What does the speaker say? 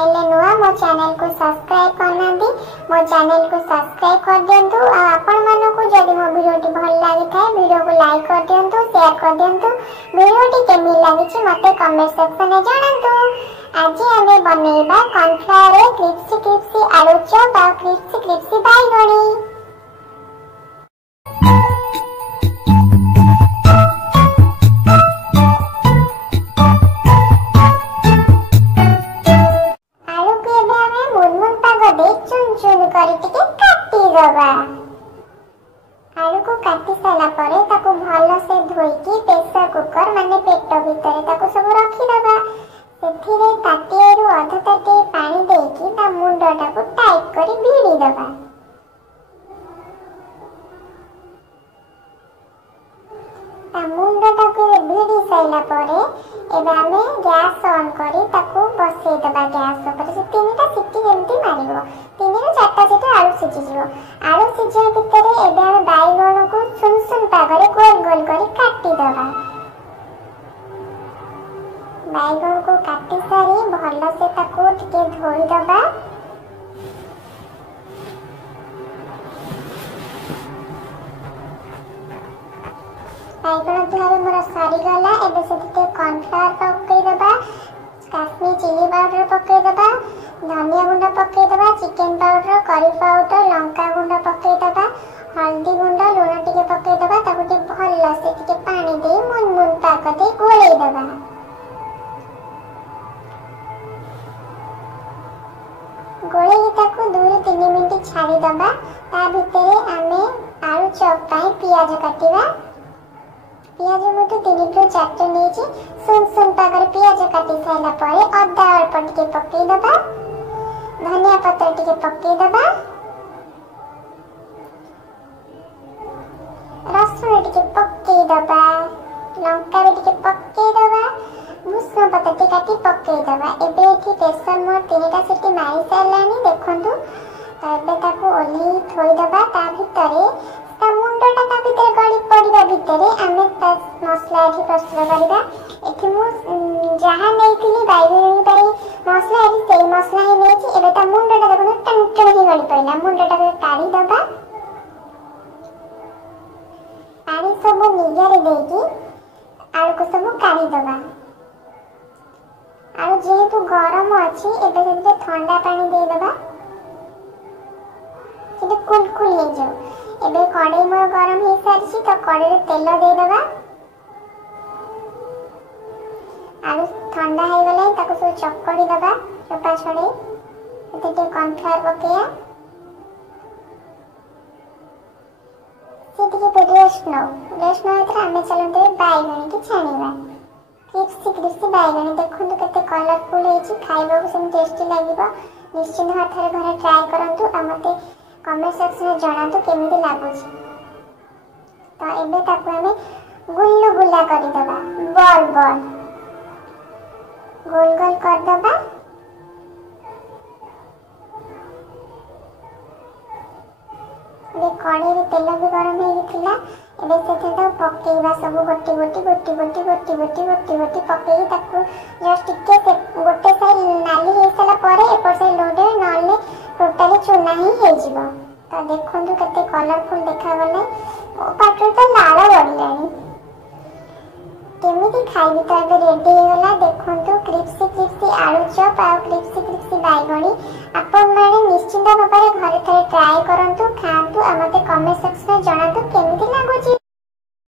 Channel नुआ मो channel को सब्सक्राइब करना मो चैनल को सब्सक्राइब कर दियंतु आ आपण मानको जदि मो वीडियो भल लागि थाए वीडियो को लाइक कर दियंतु शेयर कर दियंतु वीडियो केमि लागिछि मते कमेंट सेक्शन में जणांतु। आज आमे बनेबा कॉर्नफ्लावर रे क्रिस्पी आलू चॉप आ क्रिस्पी बैगणी। आलू को काटी सारा परे ताको भल से धोईकी प्रेशर कुकर माने पेट भितर ताको सब रखी दबा। सेथिरे ताटिएरु अध ताटिए पानी देकी ता मुंडटा को टाइट करी भिड़ी दबा। ता मुंडटा को भिड़ी साइला परे एबे आमे गैस ऑन करी ताको बसई दबा। गैस ऊपर से तीनटा सिटी जेमती मारिबो, तीनରୁ ଚାରିଟା ସିଟି आलू सिझी जिवो। आलू सिझा भितरे एबे आमे बैगण को सुन सुन पागरे गोल गोल करी काटी दबा। बैगण को काटी सारी भल से ताको टिके धोई दबा। बैगण धोरे मोर सरी गला। एबे सेते कॉर्नफ्लावर पकई दबा, काश्मीर चिली पाउडर पकई दबा, धनिया गुंड पकई दबा, चिकन पाउडर, करी पाउडर, लंका गुंड पकई दबा, हल्दी गुंड, लूण टिके पकई दबा। ताको टिके भल से टिके पानी दे मुन मुन पाक दे गोळेई दबा। गोळेई ताको 2-3 मिनिट छाडी दबा। ता भितरे आमे आलू चॉप पाई पियाज काटिबा। पियाज मुठे 3-4 नेछि सुन सुन पाकर पियाज काटी साइला परे अदा अल्प टिके पकई दबा, धनिया पत्ता टिके पकई दबा, रसुण टिके पकई दबा, लंका भी टिके पकई दबा, भुसुंगा पत्ता टिके काटी पकई दबा। एबे एठी प्रेशर मोर 3टा सिटी मारी साइलानी देखंतु। एबे ताको ओली थोई दबा। ता भितरे ता मुंडटा ता भितरे गली पड़िबा भितरे आमे ता मसला एठी प्रस्तुत करिबा। एठी मु जहा नेइतिली बैगणी पाई मसला एठी सेई मसला ही नेछि। एबे ता मुंडटा देखो टन टन ही गली पइला। मुंडटा के काढी दबा। पानी सब निगारे देकी आलू को सब काढी दबा। आलू जेहेतु गरम अछि एबे सेते ठंडा पानी दे दबा। सेते कुलकुल हे जाऊ। एबे कड़ाई मोर गरम हो सारी तो कड़ाई रे तेल दे दबा। आलू ठंडा हो गले ताको सब चकड़ी दबा चोपा छड़े। एते कॉर्नफ्लावर पकेया सेटिके रेस्ट नो एतरा आमे चलते बैगणी के छाणीबा। क्रिस्पी बैगणी देखंतु केते कलरफुल हेछि। खाइबा को सेम टेस्टी लागिबो। निश्चित हाथ रे घरे ट्राई करंतु आ मते कमेंट सेक्शन में जणातु केमिति लागुछि। तो एबे ताको हमें गुल्लू गुल्ला करि दबा। बॉल बॉल गोल गोल कर दबा। ये कड़ाई रे तेल भी गरम हे थिला। एबे सेते तो पकेइबा सब गोटी गोटी पकेई ताको जस्ट टिके से गोटे साइड नाली हे सला परे एपर साइड लोडे नले टोटली चुना ही हे जिवो। तो देखंतु कते कलरफुल देखा गले। ओ पाटो तो लाल बडलानी केमिति खाइबी। तो एबे रेडी हे गला। देखंतु क्रिस्पी आलू चॉप आ क्रिस्पी बैगणी। आपण माने निश्चित भाबरे घरे थरे ट्राई करंतु।